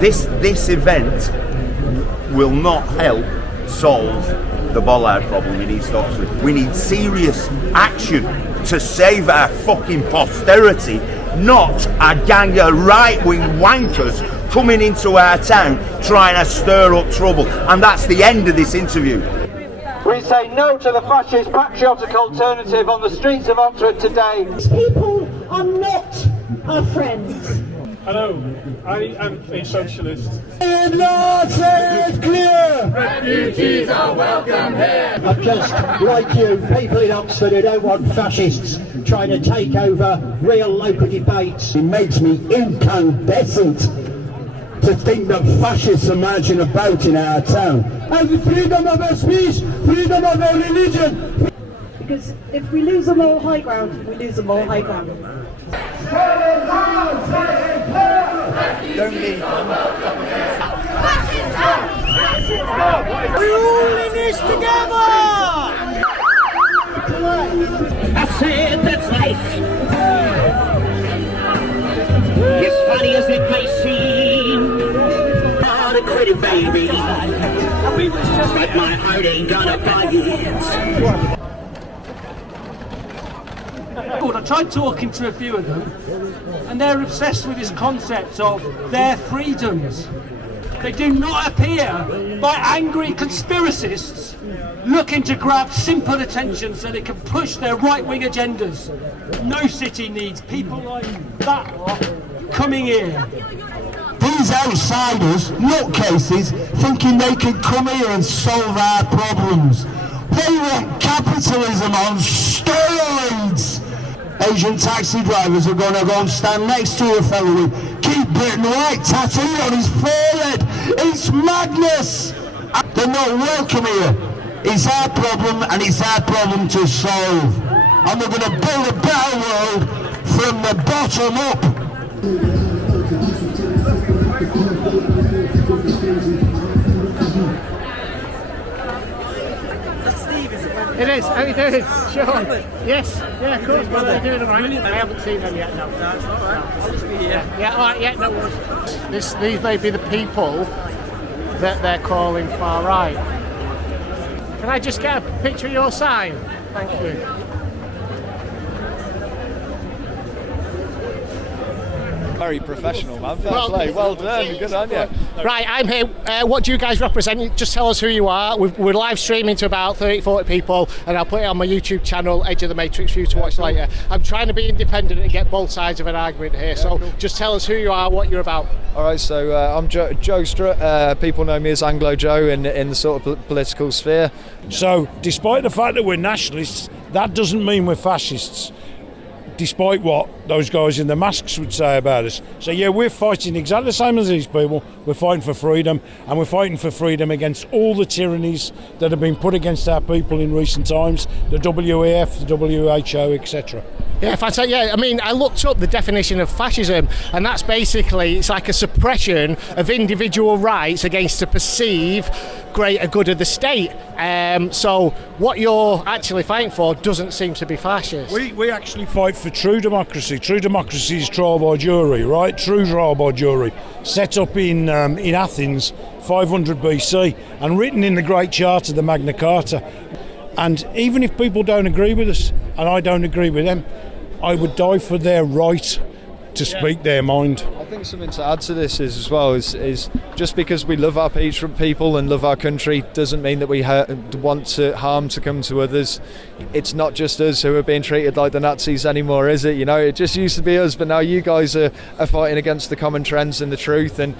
This event will not help solve the bollard problem in East Oxford. We need serious action to save our fucking posterity, not a gang of right-wing wankers coming into our town trying to stir up trouble. And that's the end of this interview. We say no to the fascist patriotic alternative on the streets of Oxford today. People are not our friends. Hello, I am a socialist. And Lord says clear! Refugees are welcome here! I'm just like you, people in Oxford who don't want fascists trying to take over real local debates. It makes me incandescent to think that fascists are marching about in our town. And the freedom of our speech, freedom of our religion. Because if we lose them all high ground, we lose them all high ground. Don't need We're all in this together! I said that's life. As funny as it may seem, not a credit, baby. But my heart ain't gonna buy it. I tried talking to a few of them, and they're obsessed with this concept of their freedoms. They do not appear by angry conspiracists looking to grab simple attention so they can push their right-wing agendas. No city needs people like that lot coming here. These outsiders, nutcases, thinking they can come here and solve our problems. They want capitalism on steroids. Asian taxi drivers are going to go and stand next to a fellow with Keep Britain White tattooed on his forehead. It's madness. They're not welcome here. It's our problem and it's our problem to solve. And we're going to build a better world from the bottom up. It is. How are you doing, Sean? Yes. Yeah, of course. Well, they're doing all right. I haven't seen them yet. No. No, it's all right. I'll just be here. Yeah. All right. Yeah. No worries. These may be the people that they're calling far right. Can I just get a picture of your sign? Thank you. Very professional, man. Fair play. Well done. Good on you. Right, I'm here. What do you guys represent? Just tell us who you are. We're live streaming to about 30-40 people, and I'll put it on my YouTube channel, Edge of the Matrix, for you to watch later. I'm trying to be independent and get both sides of an argument here, so just tell us who you are, what you're about. All right, so I'm Joe Strutt. People know me as Anglo Joe in the sort of political sphere. So, despite the fact that we're nationalists, that doesn't mean we're fascists. Despite what those guys in the masks would say about us. So yeah, we're fighting exactly the same as these people. We're fighting for freedom, and we're fighting for freedom against all the tyrannies that have been put against our people in recent times, the WEF, the WHO, etc. Yeah, fantastic. Yeah, I mean, I looked up the definition of fascism, and that's basically, it's like a suppression of individual rights against the perceived greater good of the state. So what you're actually fighting for doesn't seem to be fascist. We actually fight for true democracy. True democracy is trial by jury, right? True trial by jury. Set up in Athens, 500 BC, and written in the Great Charter, the Magna Carta. And even if people don't agree with us, and I don't agree with them, I would die for their right to speak their mind. I think something to add to this is just because we love our people and love our country doesn't mean that we want harm to come to others. It's not just us who are being treated like the Nazis anymore, is it? You know, it just used to be us, but now you guys are fighting against the common trends and the truth, and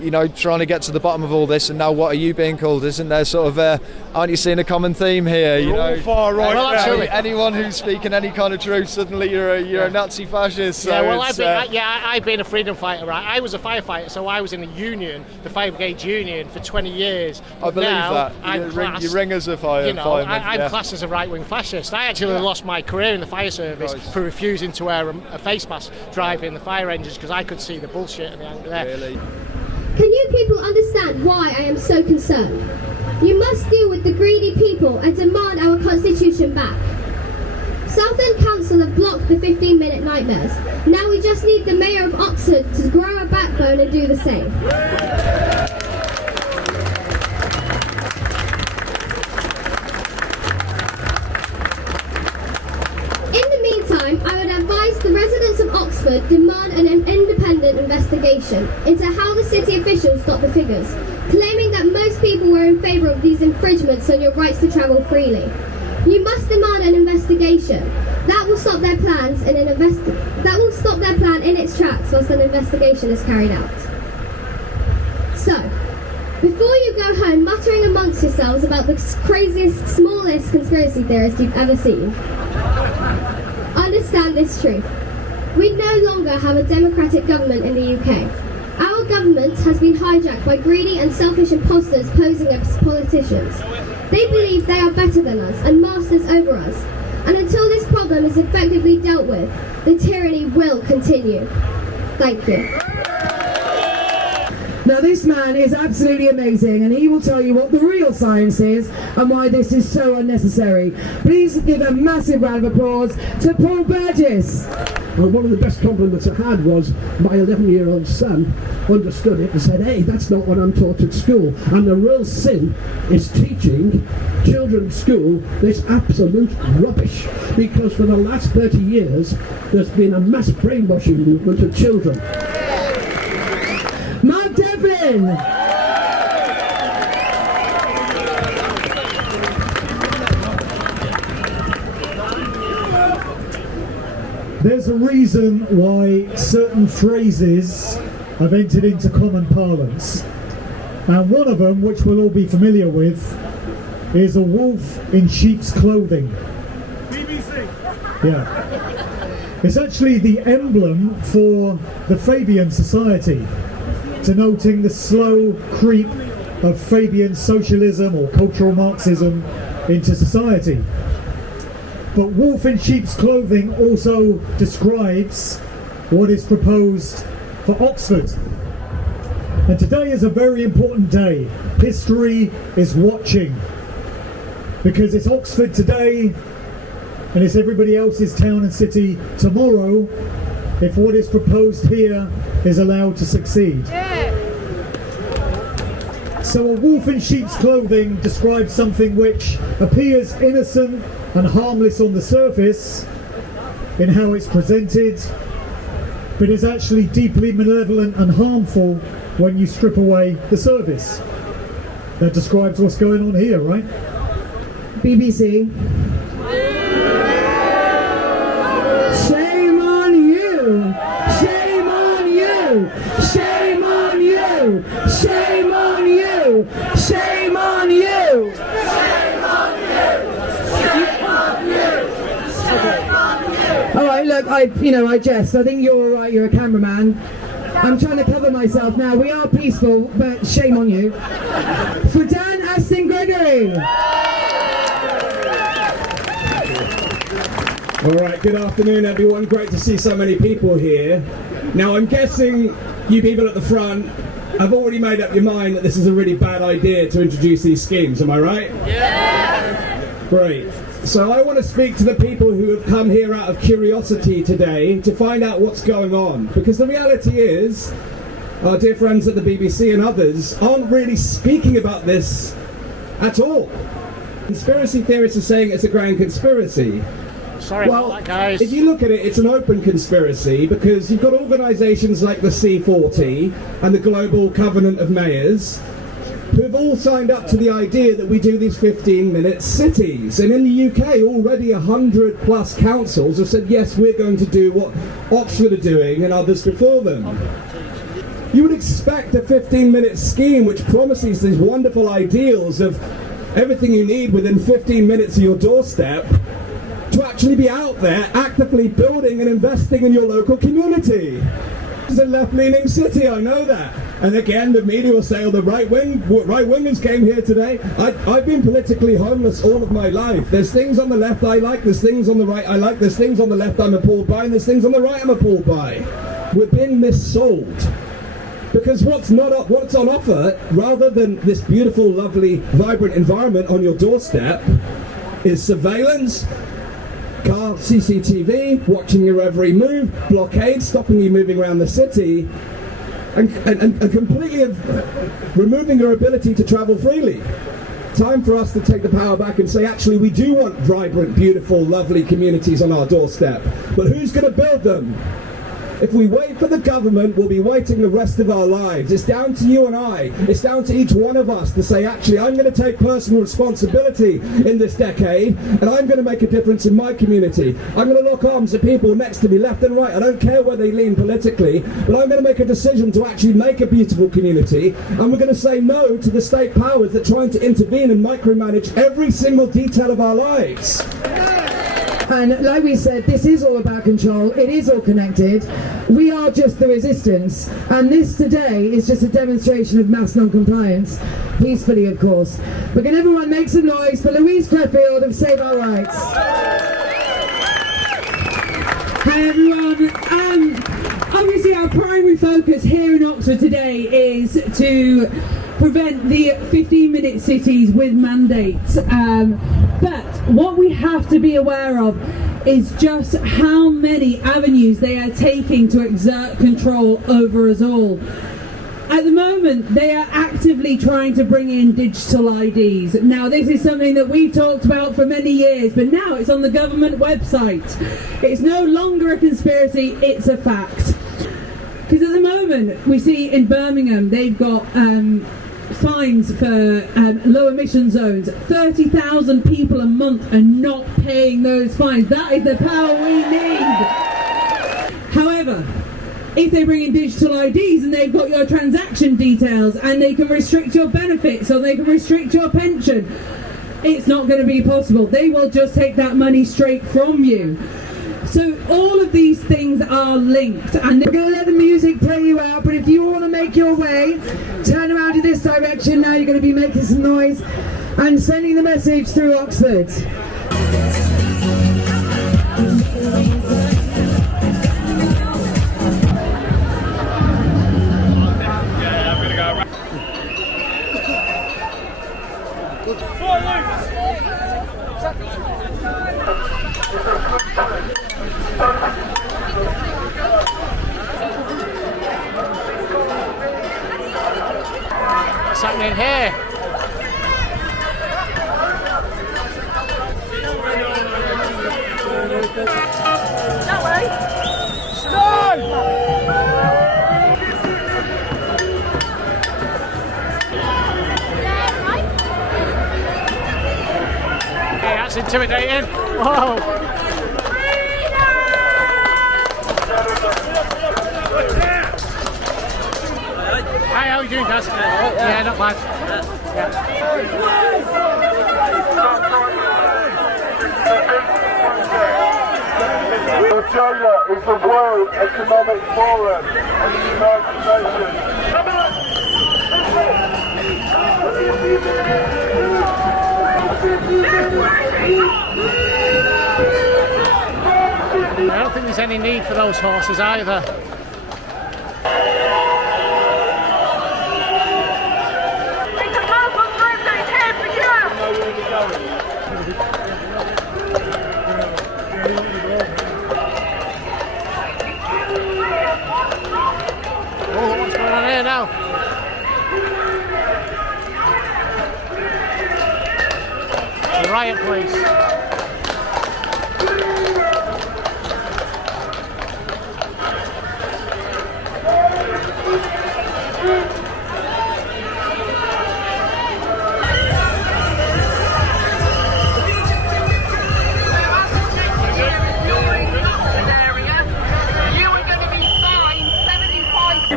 you know, trying to get to the bottom of all this. And now what are you being called? Isn't there sort of aren't you seeing a common theme here? You know, far right. Well, absolutely. Anyone who's speaking any kind of truth, suddenly you're a Nazi fascist. So yeah, well, I've been a freedom fighter, right? I was a firefighter, so I was in a union, the Fire Brigade Union, for 20 years. I believe now, that. You ring as a fireman. I'm classed as a right-wing fascist. I actually lost my career in the fire service for refusing to wear a face mask driving the fire engines because I could see the bullshit and the anger there. Really? Can you people understand why I am so concerned? You must deal with the greedy people and demand our constitution back. Southend Council council have blocked the 15-minute nightmares. Now we just need the Mayor of Oxford to grow a backbone and do the same. In the meantime, I would advise the residents of Oxford demand an independent investigation into how the city officials got the figures, claiming that most people were in favour of these infringements on your rights to travel freely. You must demand an investigation. That will stop their plans in plan in its tracks whilst an investigation is carried out. So, before you go home muttering amongst yourselves about the craziest, smallest conspiracy theorist you've ever seen, understand this truth. We no longer have a democratic government in the UK. Our government has been hijacked by greedy and selfish imposters posing as politicians. They believe they are better than us and masters over us. And until this problem is effectively dealt with, the tyranny will continue. Thank you. Now this man is absolutely amazing, and he will tell you what the real science is and why this is so unnecessary. Please give a massive round of applause to Paul Burgess. Well, one of the best compliments I had was my 11-year-old son understood it and said, hey, that's not what I'm taught at school. And the real sin is teaching children at school this absolute rubbish. Because for the last 30 years, there's been a mass brainwashing movement of children. Mark Devlin. There's a reason why certain phrases have entered into common parlance, and one of them, which we'll all be familiar with, is a wolf in sheep's clothing. BBC. Yeah. It's actually the emblem for the Fabian Society, denoting the slow creep of Fabian socialism or cultural Marxism into society. But wolf in sheep's clothing also describes what is proposed for Oxford. And today is a very important day. History is watching, because it's Oxford today and it's everybody else's town and city tomorrow if what is proposed here is allowed to succeed. So a wolf in sheep's clothing describes something which appears innocent and harmless on the surface in how it's presented, but is actually deeply malevolent and harmful when you strip away the surface. That describes what's going on here, right? BBC. Shame on you! Shame on you! Shame on you! Shame on you! Shame on you! Alright, look, I jest. I think you're alright, you're a cameraman. I'm trying to cover myself now. We are peaceful, but shame on you. For Dan Aston Gregory. Alright, good afternoon everyone. Great to see so many people here. Now I'm guessing you people at the front have already made up your mind that this is a really bad idea to introduce these schemes, am I right? Yeah! Great. So I want to speak to the people who have come here out of curiosity today to find out what's going on. Because the reality is, our dear friends at the BBC and others aren't really speaking about this at all. Conspiracy theorists are saying it's a grand conspiracy. Sorry well, about that, guys. If you look at it, it's an open conspiracy because you've got organisations like the C40 and the Global Covenant of Mayors who have all signed up to the idea that we do these 15-minute cities. And in the UK, already 100 plus councils have said, yes, we're going to do what Oxford are doing and others before them. You would expect a 15-minute scheme which promises these wonderful ideals of everything you need within 15 minutes of your doorstep to actually be out there actively building and investing in your local community. It's a left-leaning city, I know that. And again, the media will say, oh, the right-wingers came here today. I've been politically homeless all of my life. There's things on the left I like, there's things on the right I like, there's things on the left I'm appalled by, and there's things on the right I'm appalled by. We're being missold. Because what's on offer, rather than this beautiful, lovely, vibrant environment on your doorstep, is surveillance, car CCTV, watching your every move, blockades, stopping you moving around the city, and completely removing your ability to travel freely. Time for us to take the power back and say, actually, we do want vibrant, beautiful, lovely communities on our doorstep. But who's going to build them? If we wait for the government, we'll be waiting the rest of our lives. It's down to you and I. It's down to each one of us to say, actually, I'm going to take personal responsibility in this decade, and I'm going to make a difference in my community. I'm going to lock arms at people next to me, left and right. I don't care where they lean politically, but I'm going to make a decision to actually make a beautiful community, and we're going to say no to the state powers that are trying to intervene and micromanage every single detail of our lives. And like we said, this is all about control. It is all connected. We are just the resistance. And this today is just a demonstration of mass non-compliance. Peacefully, of course. But can everyone make some noise for Louise Creffield of Save Our Rights? Hi everyone. Obviously our primary focus here in Oxford today is to prevent the 15-minute cities with mandates. But what we have to be aware of is just how many avenues they are taking to exert control over us all. At the moment, they are actively trying to bring in digital IDs. Now, this is something that we've talked about for many years, but now it's on the government website. It's no longer a conspiracy, it's a fact. Because at the moment, we see in Birmingham, they've got fines for low emission zones. 30,000 people a month are not paying those fines. That is the power we need. However, if they bring in digital IDs and they've got your transaction details and they can restrict your benefits or they can restrict your pension, it's not going to be possible. They will just take that money straight from you. So all of these things are linked, and we're going to let the music play you out, but if you want to make your way, turn around in this direction. Now you're going to be making some noise and sending the message through Oxford. What's happening here? That way! Stop! Yeah, that's intimidating. Whoa! Hi, how are you doing, guys? Yeah, not bad. China is the World Economic Forum and the United Nations. I don't think there's any need for those horses either. What's going on here now? The riot police.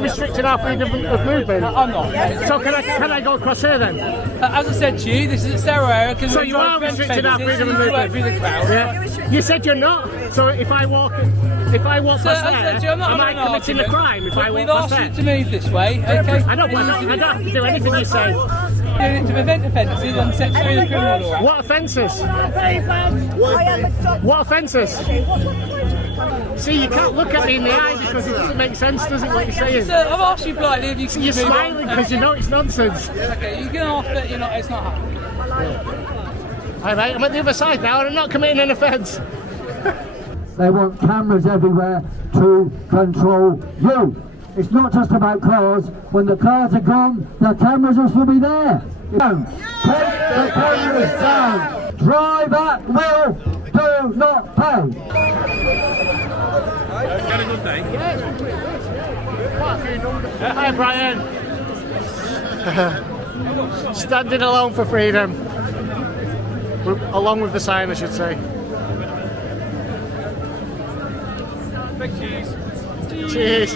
Restricting our freedom of movement. I'm not. So can I go across here then? As I said to you, this is a sterile area. So you are restricting our freedom of movement. Yeah. You said you're not. So if I walk past there, am I committing a crime if I walk past there? We've asked you to move this way. Okay. I don't have to do anything you say. Doing it to prevent offences and set through the criminal law. What offences? What offences? See, you can't look at me in the eye because it doesn't make sense, does it, what you're saying? Sir, I've asked you politely if you can You're smiling because you know it's nonsense. Okay, you can ask that it's not happening. Hi mate, I'm at the other side now and I'm not committing an offence. They want cameras everywhere to control you. It's not just about cars. When the cars are gone, the cameras will still be there. Don't take the cameras down. Drive at will, do not pay. Had a good day. Hi, Brian. Standing alone for freedom. Along with the sign, I should say. Cheers.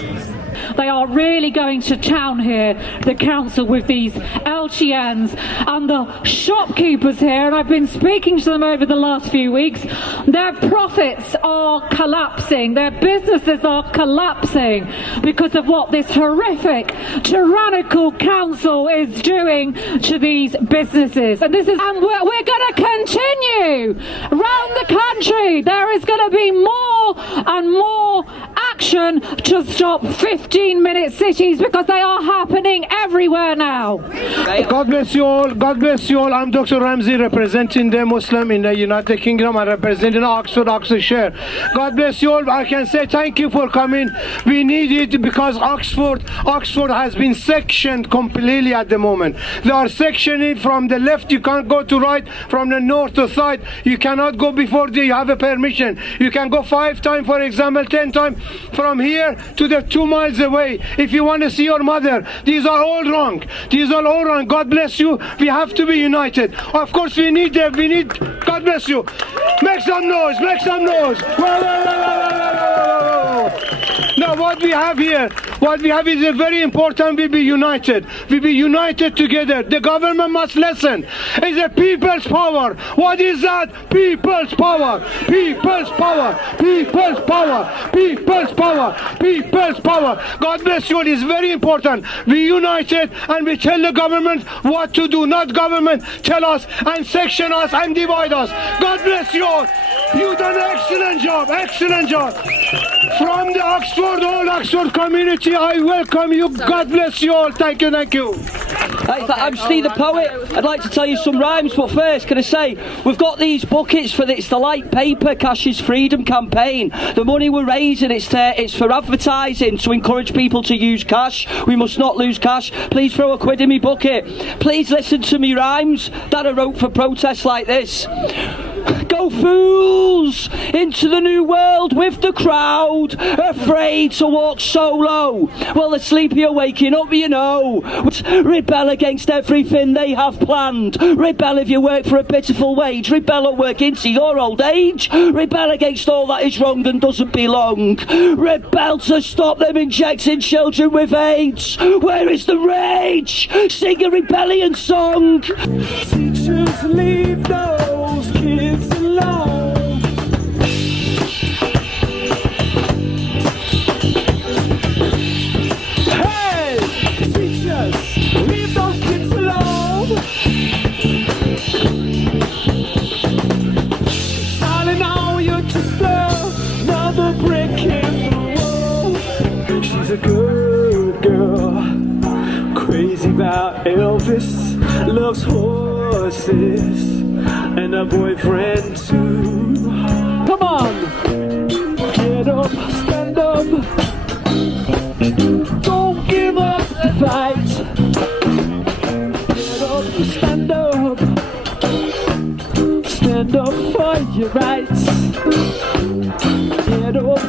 They are really going to town here, the council, with these LGNs and the shopkeepers here, and I've been speaking to them over the last few weeks. Their profits are collapsing, their businesses are collapsing because of what this horrific, tyrannical council is doing to these businesses. And we're going to continue around the country. There is going to be more and more action to stop 15-minute cities, because they are happening everywhere now. God bless you all. God bless you all. I'm Dr. Ramsey, representing the Muslim in the United Kingdom. I'm representing Oxford, Oxfordshire. God bless you all. I can say thank you for coming. We need it because Oxford has been sectioned completely at the moment. They are sectioning from the left. You can't go to right. From the north to south. You cannot go before you have a permission. You can go 5 times, for example, 10 times from here to the 2 miles away. If you want to see your mother, these are all wrong. These are all wrong. God bless you. We have to be united. Of course, we need. God bless you. Make some noise. Make some noise. Now, what we have here, is a very important. We be united. We be united together. The government must listen. It's a people's power. What is that? People's power. People's power. People's power. People's power. People's power. God bless you. It is very important. We united and we tell the government what to do. Not government tell us and section us and divide us. God bless you all. You've done an excellent job. Excellent job. From the all Oxford community, I welcome you. God bless you all. Thank you, thank you. I'm Steve the Poet. I'd like to tell you some rhymes, but first, can I say, we've got these buckets for it's the Light Paper Cash's Freedom campaign. The money we're raising, it's for advertising to encourage people to use cash. We must not lose cash. Please throw a quid in me bucket. Please listen to me rhymes that I wrote for protests like this. Go fools into the new world with the crowd, afraid to walk solo. Well, the sleepy are waking up, you know. Rebel against everything they have planned. Rebel if you work for a pitiful wage. Rebel at work into your old age. Rebel against all that is wrong and doesn't belong. Rebel to stop them injecting children with AIDS. Where is the rage? Sing a rebellion song. Teachers, leave those kids alone. Hey, teachers, leave those kids alone. Darling, now you're just another brick in the wall. She's a good girl, crazy about Elvis, loves horses and a boyfriend too. Come on, get up, stand up, don't give up the fight. Get up, stand up for your rights. Get up,